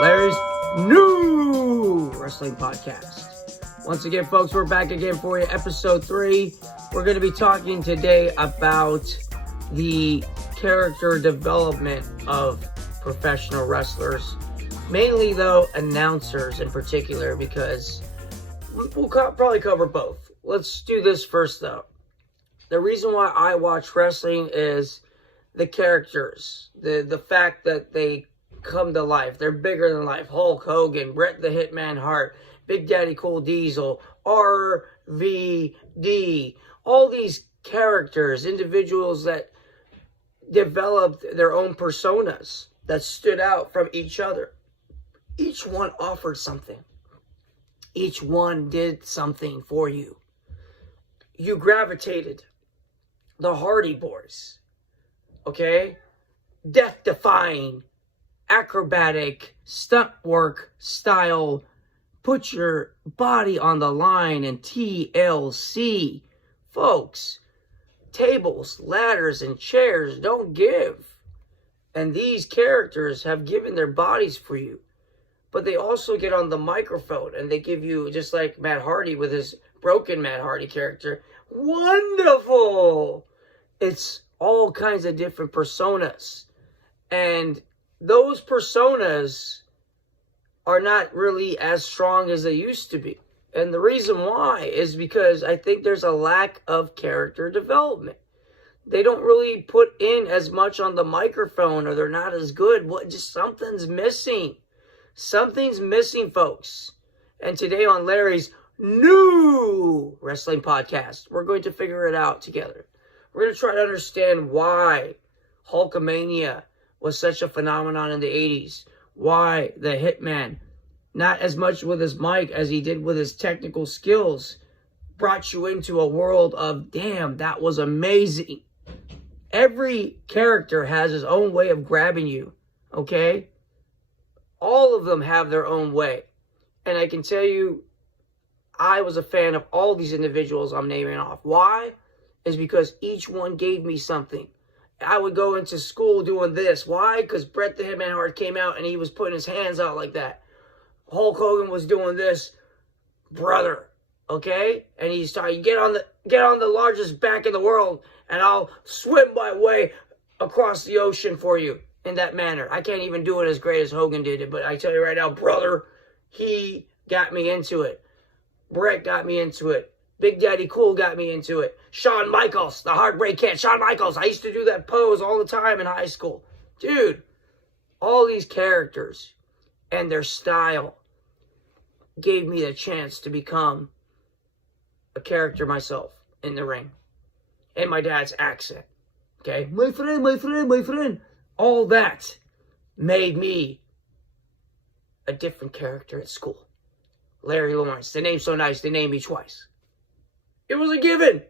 Larry's new wrestling podcast. Once again, folks, we're back again for you, episode 3. We're going to be talking today about the character development of professional wrestlers. Mainly, though, announcers in particular, because we'll probably cover both. Let's do this first, though. The reason why I watch wrestling is the characters, the fact that they come to life. They're bigger than life. Hulk Hogan, Bret the Hitman Hart, Big Daddy Cool Diesel, RVD. All these characters, individuals that developed their own personas that stood out from each other. Each one offered something. Each one did something for you. You gravitated. The Hardy Boys. Okay? Death-defying, acrobatic, stunt work style, put your body on the line in TLC. Folks, tables, ladders, and chairs don't give. And these characters have given their bodies for you. But they also get on the microphone and they give you, just like Matt Hardy with his broken Matt Hardy character, wonderful! It's all kinds of different personas. And those personas are not really as strong as they used to be. And the reason why is because I think there's a lack of character development. They don't really put in as much on the microphone, or they're not as good. Just something's missing. Something's missing, folks. And today on Larry's new wrestling podcast, we're going to figure it out together. We're going to try to understand why Hulkamania was such a phenomenon in the 80s. Why the Hitman, not as much with his mic as he did with his technical skills, brought you into a world of, damn, that was amazing. Every character has his own way of grabbing you, okay? All of them have their own way. And I can tell you, I was a fan of all these individuals I'm naming off. Why? Is because each one gave me something. I would go into school doing this. Why? Because Bret the Hitman Hart came out and he was putting his hands out like that. Hulk Hogan was doing this, brother. Okay? And he started, get on the largest back in the world and I'll swim my way across the ocean for you in that manner. I can't even do it as great as Hogan did it, but I tell you right now, brother, he got me into it. Bret got me into it. Big Daddy Cool got me into it. Shawn Michaels, the Heartbreak Kid. Shawn Michaels, I used to do that pose all the time in high school. Dude, all these characters and their style gave me the chance to become a character myself in the ring. And my dad's accent. Okay? My friend, my friend, my friend. All that made me a different character at school. Larry Lawrence. The name's so nice, they named me twice. It was a given.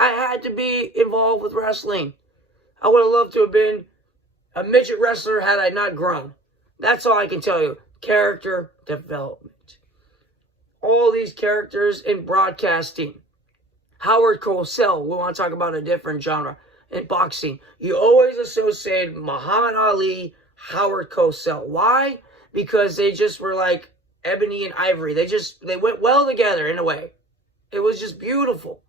I had to be involved with wrestling. I would have loved to have been a midget wrestler had I not grown. That's all I can tell you. Character development. All these characters in broadcasting. Howard Cosell, we want to talk about a different genre. In boxing, you always associate Muhammad Ali, Howard Cosell. Why? Because they just were like ebony and ivory. They went well together in a way. It was just beautiful.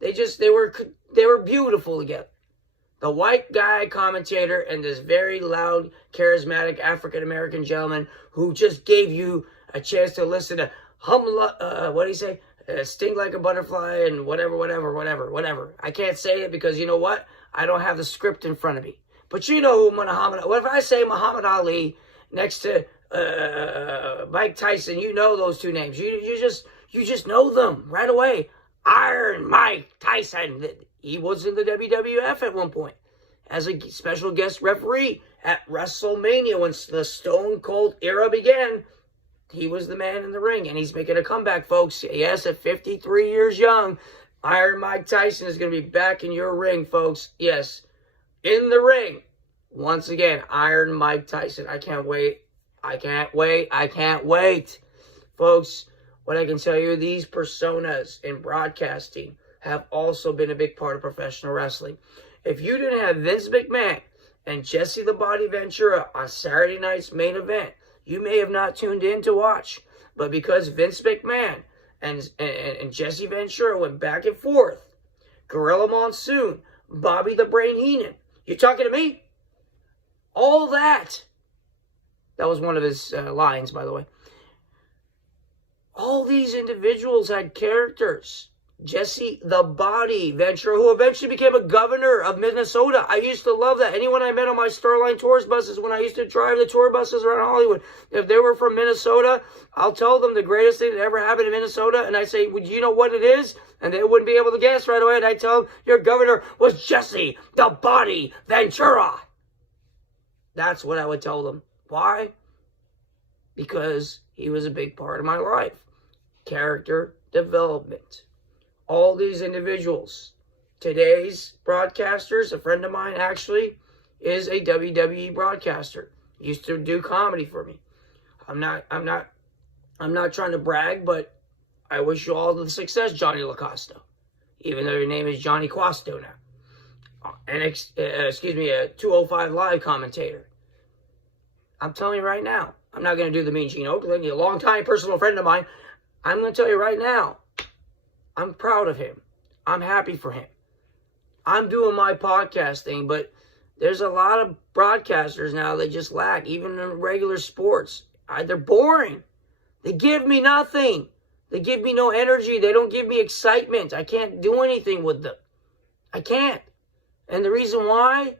They were beautiful together. The white guy commentator and this very loud, charismatic African-American gentleman who just gave you a chance to listen to what do you say? Sting like a butterfly and whatever. I can't say it because you know what? I don't have the script in front of me. But you know who what if I say Muhammad Ali next to Mike Tyson? You know those two names. You just know them right away. Iron Mike Tyson. He was in the WWF at one point as a special guest referee at WrestleMania when the Stone Cold era began. He was the man in the ring, and he's making a comeback, folks. Yes, at 53 years young, Iron Mike Tyson is going to be back in your ring, folks. Yes, in the ring. Once again, Iron Mike Tyson. I can't wait. I can't wait. Folks, what I can tell you, these personas in broadcasting have also been a big part of professional wrestling. If you didn't have Vince McMahon and Jesse the Body Ventura on Saturday night's main event, you may have not tuned in to watch. But because Vince McMahon and Jesse Ventura went back and forth, Gorilla Monsoon, Bobby the Brain Heenan, you talking to me? All that. That was one of his lines, by the way. All these individuals had characters. Jesse the Body Ventura, who eventually became a governor of Minnesota. I used to love that. Anyone I met on my Starline Tours buses, when I used to drive the tour buses around Hollywood, if they were from Minnesota, I'll tell them the greatest thing that ever happened in Minnesota, and I say, would you know what it is? And they wouldn't be able to guess right away, and I tell them, your governor was Jesse the Body Ventura. That's what I would tell them. Why? Because he was a big part of my life. Character development. All these individuals. Today's broadcasters, a friend of mine actually is a WWE broadcaster. He used to do comedy for me. I'm not trying to brag, but I wish you all the success, Johnny LaCosta. Even though your name is Johnny Quasto now. A 205 Live commentator. I'm telling you right now, I'm not going to do the Mean Gene Oakland, a longtime personal friend of mine. I'm going to tell you right now, I'm proud of him. I'm happy for him. I'm doing my podcast thing, but there's a lot of broadcasters now that just lack, even in regular sports. They're boring. They give me nothing. They give me no energy. They don't give me excitement. I can't do anything with them. I can't. And the reason why?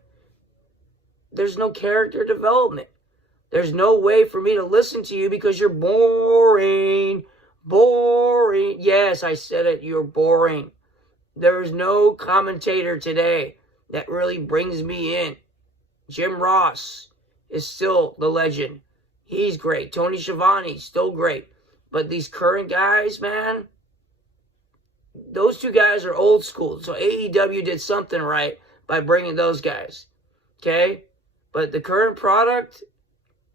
There's no character development. There's no way for me to listen to you because you're boring. Boring. Yes, I said it. You're boring. There's no commentator today that really brings me in. Jim Ross is still the legend. He's great. Tony Schiavone, still great. But these current guys, man, those two guys are old school. So AEW did something right by bringing those guys. Okay? But the current product,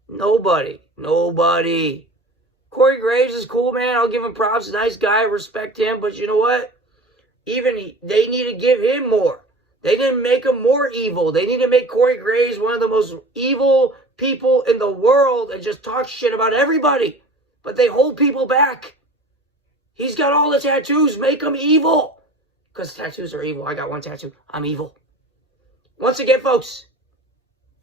nobody. Corey Graves is cool, man. I'll give him props. Nice guy. Respect him. But you know what? They need to give him more. They didn't make him more evil. They need to make Corey Graves one of the most evil people in the world and just talk shit about everybody. But they hold people back. He's got all the tattoos. Make him evil. Because tattoos are evil. I got one tattoo. I'm evil. Once again, folks,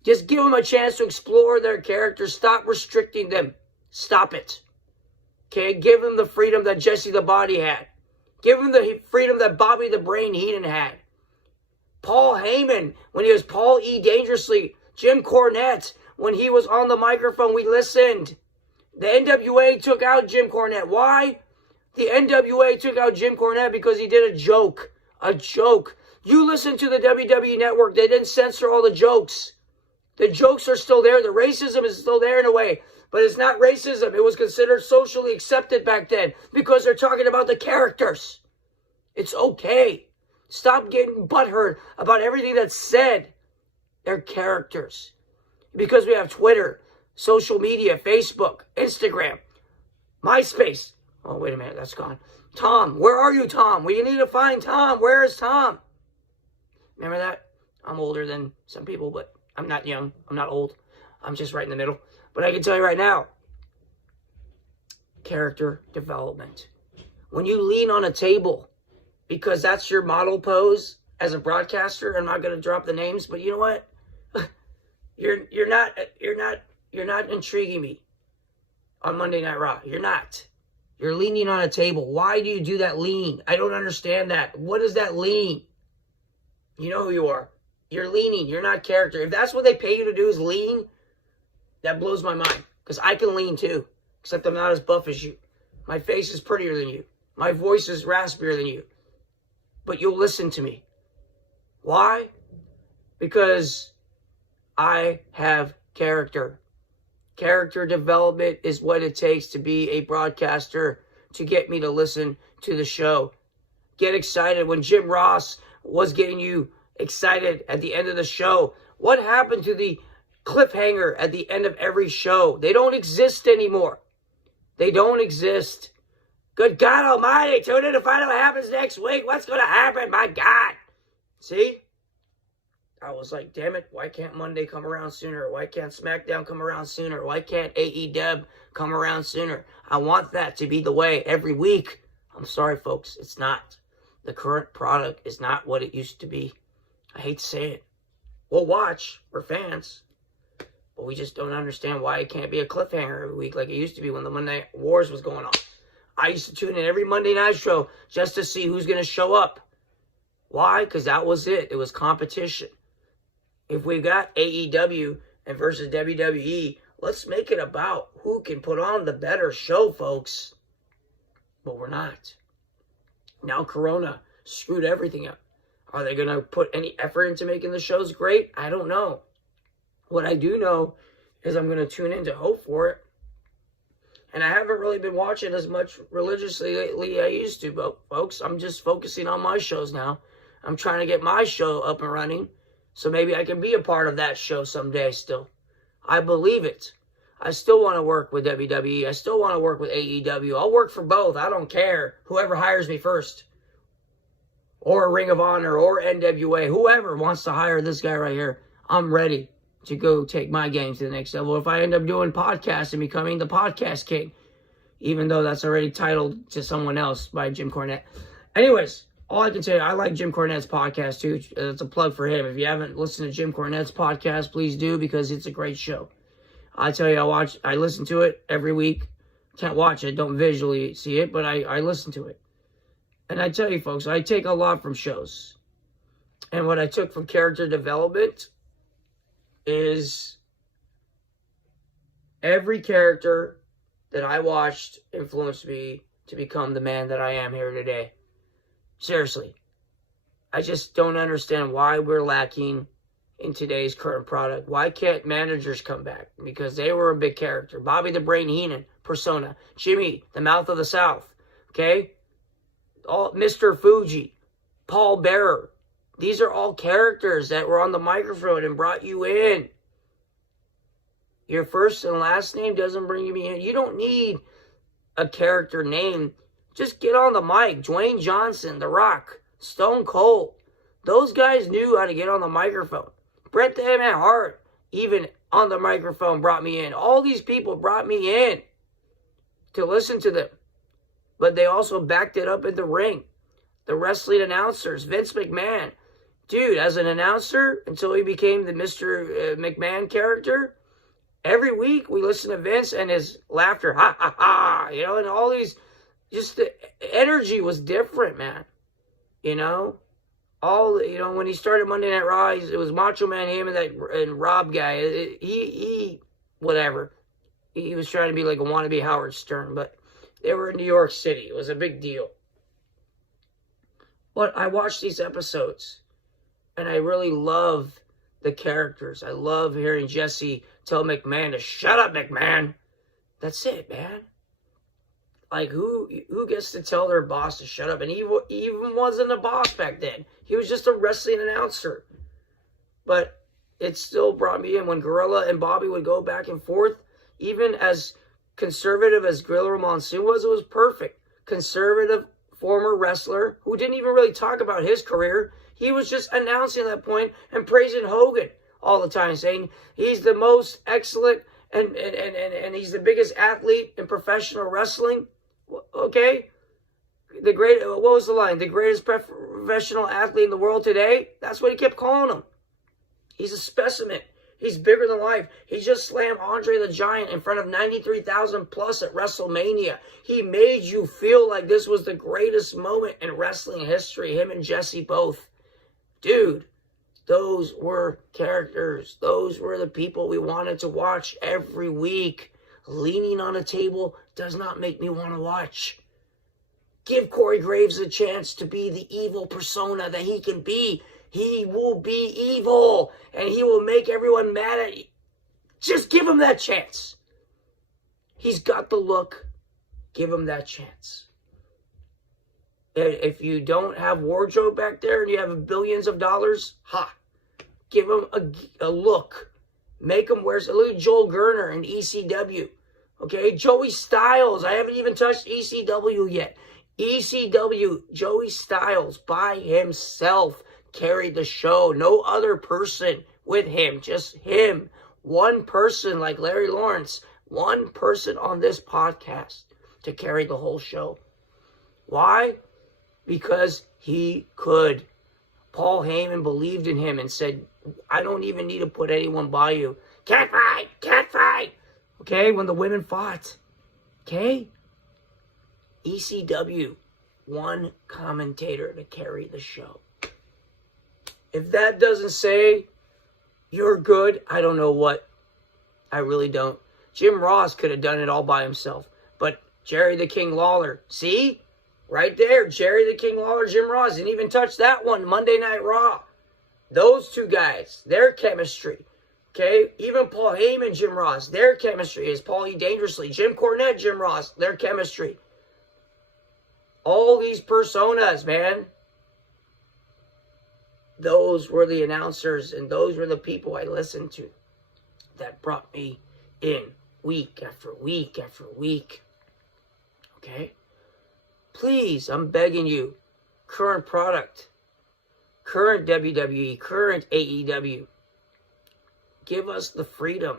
just give them a chance to explore their characters. Stop restricting them. Stop it. Okay? Give them the freedom that Jesse the Body had. Give them the freedom that Bobby the Brain Heenan had. Paul Heyman, when he was Paul E. Dangerously. Jim Cornette, when he was on the microphone, we listened. The NWA took out Jim Cornette. Why? The NWA took out Jim Cornette because he did a joke. A joke. You listen to the WWE Network. They didn't censor all the jokes. The jokes are still there. The racism is still there in a way. But it's not racism. It was considered socially accepted back then because they're talking about the characters. It's okay. Stop getting butthurt about everything that's said. They're characters. Because we have Twitter, social media, Facebook, Instagram, MySpace. Oh, wait a minute. That's gone. Tom. Where are you, Tom? We need to find Tom. Where is Tom? Remember that? I'm older than some people, but I'm not young. I'm not old. I'm just right in the middle. But I can tell you right now, character development. When you lean on a table, because that's your model pose as a broadcaster, I'm not going to drop the names, but you know what? You're not intriguing me on Monday Night Raw. You're not. You're leaning on a table. Why do you do that lean? I don't understand that. What is that lean? You know who you are. You're leaning. You're not character. If that's what they pay you to do is lean, that blows my mind. Because I can lean too. Except I'm not as buff as you. My face is prettier than you. My voice is raspier than you. But you'll listen to me. Why? Because I have character. Character development is what it takes to be a broadcaster, to get me to listen to the show. Get excited. When Jim Ross was getting you excited at the end of the show, what happened to the cliffhanger at the end of every show? They don't exist anymore. They don't exist. Good God Almighty, tune in to find out what happens next week. What's going to happen? My God. See? I was like, damn it, why can't Monday come around sooner? Why can't SmackDown come around sooner? Why can't AEW come around sooner? I want that to be the way every week. I'm sorry, folks, it's not. The current product is not what it used to be. I hate to say it. We'll watch. We're fans. But we just don't understand why it can't be a cliffhanger every week like it used to be when the Monday Night Wars was going on. I used to tune in every Monday night show just to see who's going to show up. Why? Because that was it. It was competition. If we got AEW and versus WWE, let's make it about who can put on the better show, folks. But we're not. Now Corona screwed everything up. Are they going to put any effort into making the shows great? I don't know. What I do know is I'm going to tune in to hope for it. And I haven't really been watching as much religiously lately as I used to, but folks, I'm just focusing on my shows now. I'm trying to get my show up and running, so maybe I can be a part of that show someday still. I believe it. I still want to work with WWE. I still want to work with AEW. I'll work for both. I don't care. Whoever hires me first. Or Ring of Honor or NWA. Whoever wants to hire this guy right here, I'm ready to go take my game to the next level. If I end up doing podcasts and becoming the podcast king, even though that's already titled to someone else by Jim Cornette. Anyways, all I can say, I like Jim Cornette's podcast too. It's a plug for him. If you haven't listened to Jim Cornette's podcast, please do, because it's a great show. I tell you, I listen to it every week. Can't watch it, don't visually see it, but I listen to it. And I tell you, folks, I take a lot from shows. And what I took from character development is every character that I watched influenced me to become the man that I am here today. Seriously. I just don't understand why we're lacking in today's current product. Why can't managers come back? Because they were a big character. Bobby the Brain Heenan, persona. Jimmy, the Mouth of the South. Okay? Mr. Fuji. Paul Bearer. These are all characters that were on the microphone and brought you in. Your first and last name doesn't bring you in. You don't need a character name. Just get on the mic. Dwayne Johnson, The Rock, Stone Cold. Those guys knew how to get on the microphone. Bret the Hitman Hart, even on the microphone, brought me in. All these people brought me in to listen to them. But they also backed it up in the ring. The wrestling announcers, Vince McMahon. Dude, as an announcer, until he became the Mr. McMahon character, every week we listen to Vince and his laughter, ha, ha, ha, and all these, just the energy was different, man. When he started Monday Night Raw, it was Macho Man, him, and Rob guy. He whatever. He was trying to be like a wannabe Howard Stern, but they were in New York City. It was a big deal. But I watched these episodes, and I really love the characters. I love hearing Jesse tell McMahon to shut up, McMahon. That's it, man. Like, who gets to tell their boss to shut up? And he even wasn't a boss back then. He was just a wrestling announcer. But it still brought me in. When Gorilla and Bobby would go back and forth, even as conservative as Gorilla Monsoon was, it was perfect. Conservative former wrestler who didn't even really talk about his career. He was just announcing at that point and praising Hogan all the time, saying he's the most excellent and he's the biggest athlete in professional wrestling. Okay? What was the line? The greatest professional athlete in the world today? That's what he kept calling him. He's a specimen. He's bigger than life. He just slammed Andre the Giant in front of 93,000 plus at WrestleMania. He made you feel like this was the greatest moment in wrestling history. Him and Jesse both. Dude, those were characters. Those were the people we wanted to watch every week. Leaning on a table does not make me want to watch. Give Corey Graves a chance to be the evil persona that he can be. He will be evil, and he will make everyone mad at you. Just give him that chance. He's got the look. Give him that chance. If you don't have wardrobe back there and you have billions of dollars, give him a look. Make him wear. Look at Joel Gerner in ECW. Okay, Joey Styles. I haven't even touched ECW yet. ECW, Joey Styles by himself. carried the show. No other person with him, just him. One person like Larry Lawrence, one person on this podcast to carry the whole show. Why? Because he could. Paul Heyman believed in him and said, I don't even need to put anyone by you. Can't fight, can't fight. Okay, when the women fought. Okay? ECW, one commentator to carry the show. If that doesn't say you're good, I don't know what. I really don't. Jim Ross could have done it all by himself. But Jerry the King Lawler, see? Right there, Jerry the King Lawler, Jim Ross. Didn't even touch that one, Monday Night Raw. Those two guys, their chemistry. Okay? Even Paul Heyman, Jim Ross, their chemistry is Paulie Dangerously. Jim Cornette, Jim Ross, their chemistry. All these personas, man. Those were the announcers and those were the people I listened to that brought me in week after week after week. Okay? Please, I'm begging you, current product, current WWE, current AEW, give us the freedom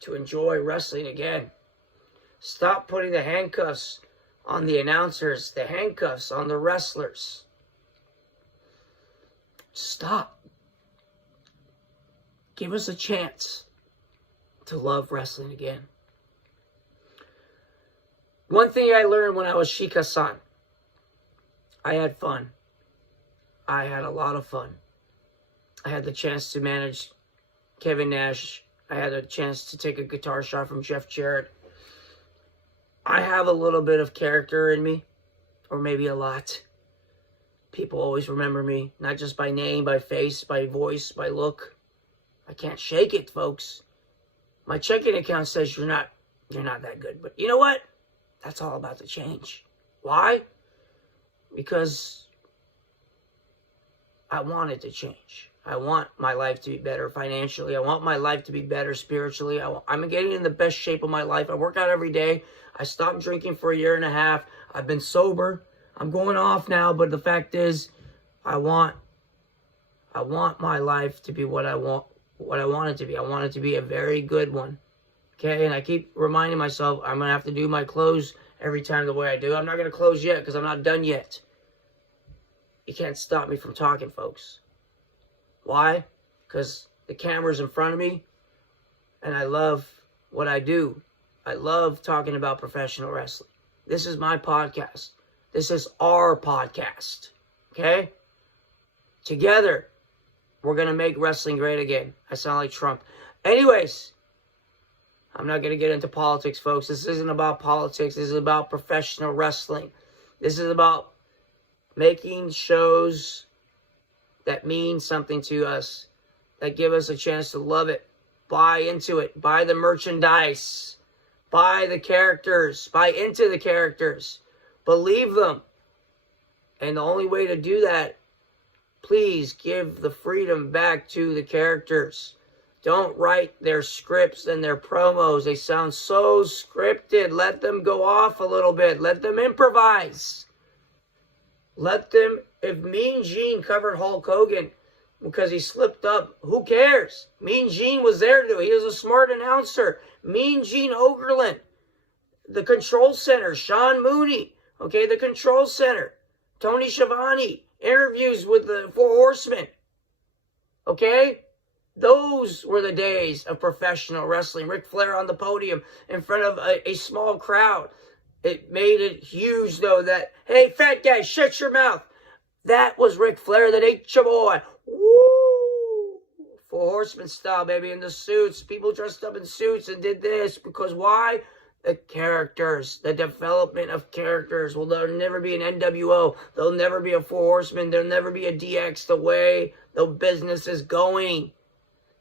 to enjoy wrestling again. Stop putting the handcuffs on the announcers, the handcuffs on the wrestlers. Stop. Give us a chance to love wrestling again. One thing I learned when I was Shika-san, I had fun. I had a lot of fun. I had the chance to manage Kevin Nash. I had a chance to take a guitar shot from Jeff Jarrett. I have a little bit of character in me, or maybe a lot. People always remember me, not just by name, by face, by voice, by look. I can't shake it, folks. My checking account says you're not that good. But you know what? That's all about to change. Why? Because I want it to change. I want my life to be better financially. I want my life to be better spiritually. I'm getting in the best shape of my life. I work out every day. I stopped drinking for 1.5 years. I've been sober. I'm going off now, but the fact is, I want my life to be what I want it to be. I want it to be a very good one. Okay, and I keep reminding myself I'm going to have to do my close every time the way I do. I'm not going to close yet because I'm not done yet. You can't stop me from talking, folks. Why? Because the camera's in front of me and I love what I do. I love talking about professional wrestling. This is my podcast. This is our podcast. Okay? Together, we're going to make wrestling great again. I sound like Trump. Anyways, I'm not going to get into politics, folks. This isn't about politics. This is about professional wrestling. This is about making shows that mean something to us, that give us a chance to love it, buy into it, buy the merchandise, buy the characters, buy into the characters, believe them. And the only way to do that, please give the freedom back to the characters. Don't write their scripts and their promos. They sound so scripted. Let them go off a little bit. Let them improvise. Let them, if Mean Gene covered Hulk Hogan because he slipped up, who cares? Mean Gene was there to do it. He was a smart announcer. Mean Gene Okerlund, the Control Center, Sean Mooney, okay, the Control Center, Tony Schiavone, interviews with the Four Horsemen, okay? Those were the days of professional wrestling. Ric Flair on the podium in front of a small crowd. It made it huge, though, that, hey, fat guy, shut your mouth. That was Ric Flair, that Nature Boy. Woo! Four Horsemen style, baby, in the suits. People dressed up in suits and did this. Because why? The characters, the development of characters. Well, there'll never be an NWO. There'll never be a Four Horsemen. There'll never be a DX the way the business is going.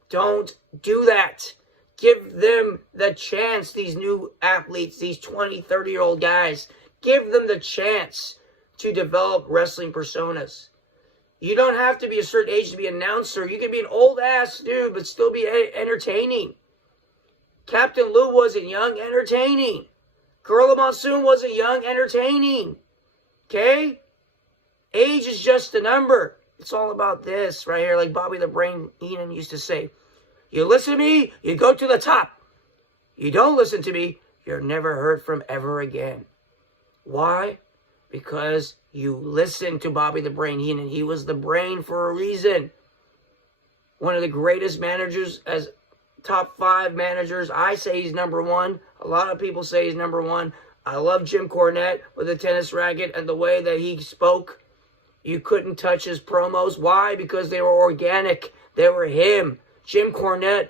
Don't do that. Give them the chance, these new athletes, these 20, 30-year-old guys. Give them the chance to develop wrestling personas. You don't have to be a certain age to be an announcer. You can be an old-ass dude, but still be entertaining. Captain Lou wasn't young, entertaining. Gorilla Monsoon wasn't young, entertaining. Okay? Age is just a number. It's all about this right here, like Bobby the Brain Heenan used to say. You listen to me, you go to the top. You don't listen to me, you're never heard from ever again. Why? Because you listened to Bobby the Brain Heenan. He was the brain for a reason. One of the greatest managers, as top 5 managers. I say he's number 1. A lot of people say he's number 1. I love Jim Cornette with the tennis racket and the way that he spoke. You couldn't touch his promos. Why? Because they were organic. They were him. Jim Cornette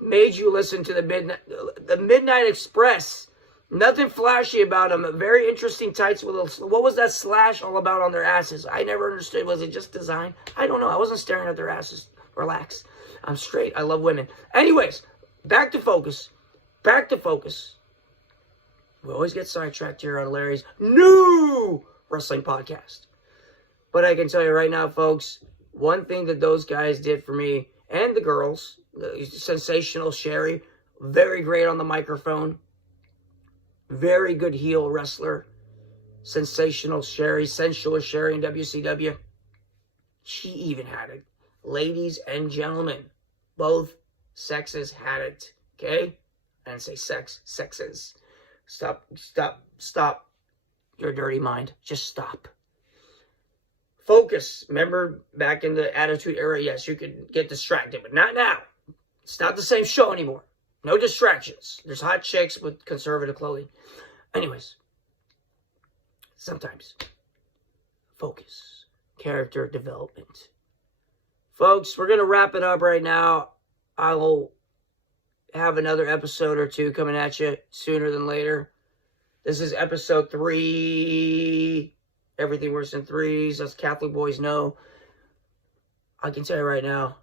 made you listen to the Midnight Express. Nothing flashy about him. Very interesting tights with what was that slash all about on their asses? I never understood. Was it just design? I don't know. I wasn't staring at their asses. Relax. I'm straight. I love women. Anyways, back to focus. Back to focus. We always get sidetracked here on Larry's new wrestling podcast. But I can tell you right now, folks, one thing that those guys did for me, and the girls, the sensational Sherry, very great on the microphone, very good heel wrestler, sensational Sherry, sensuous Sherry in WCW. She even had it. Ladies and gentlemen, both sexes had it, okay? I didn't say sex, sexes. Stop your dirty mind. Just stop. Focus. Remember back in the Attitude Era, yes, you could get distracted, but not now. It's not the same show anymore. No distractions. There's hot chicks with conservative clothing. Anyways, sometimes focus. Character development. Folks, we're going to wrap it up right now. I will have another episode or 2 coming at you sooner than later. This is episode 3. Everything works in 3s, as Catholic boys know. I can tell you right now,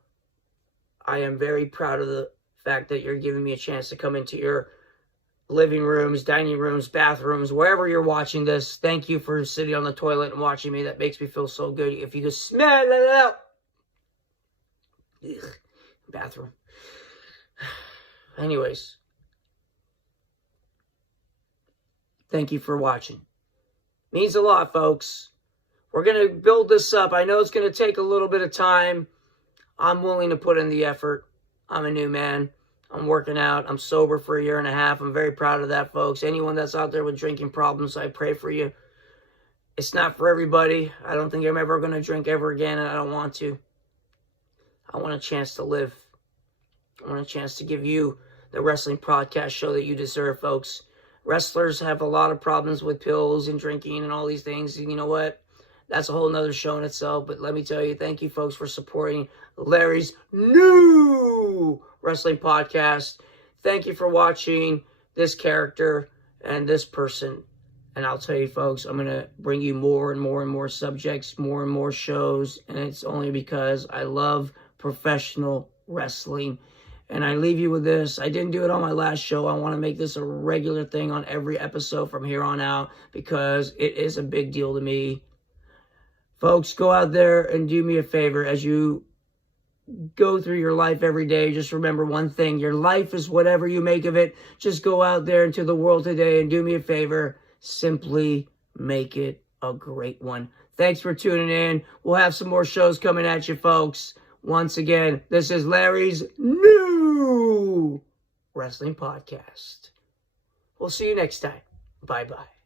I am very proud of the fact that you're giving me a chance to come into your living rooms, dining rooms, bathrooms, wherever you're watching this. Thank you for sitting on the toilet and watching me. That makes me feel so good. If you could smell it out. Ugh, bathroom. Anyways, thank you for watching. Means a lot, folks. We're going to build this up. I know it's going to take a little bit of time. I'm willing to put in the effort. I'm a new man. I'm working out. I'm sober for 1.5 years. I'm very proud of that, folks. Anyone that's out there with drinking problems, I pray for you. It's not for everybody. I don't think I'm ever going to drink ever again, and I don't want to. I want a chance to live. I want a chance to give you the wrestling podcast show that you deserve, folks. Wrestlers have a lot of problems with pills and drinking and all these things. And you know what? That's a whole nother show in itself. But let me tell you, thank you, folks, for supporting Larry's new wrestling podcast. Thank you for watching this character and this person. And I'll tell you, folks, I'm going to bring you more and more and more subjects, more and more shows. And it's only because I love professional wrestling. And I leave you with this. I didn't do it on my last show. I want to make this a regular thing on every episode from here on out because it is a big deal to me. Folks, go out there and do me a favor as you go through your life every day. Just remember one thing. Your life is whatever you make of it. Just go out there into the world today and do me a favor. Simply make it a great one. Thanks for tuning in. We'll have some more shows coming at you, folks. Once again, this is Larry's new wrestling podcast. We'll see you next time. Bye-bye.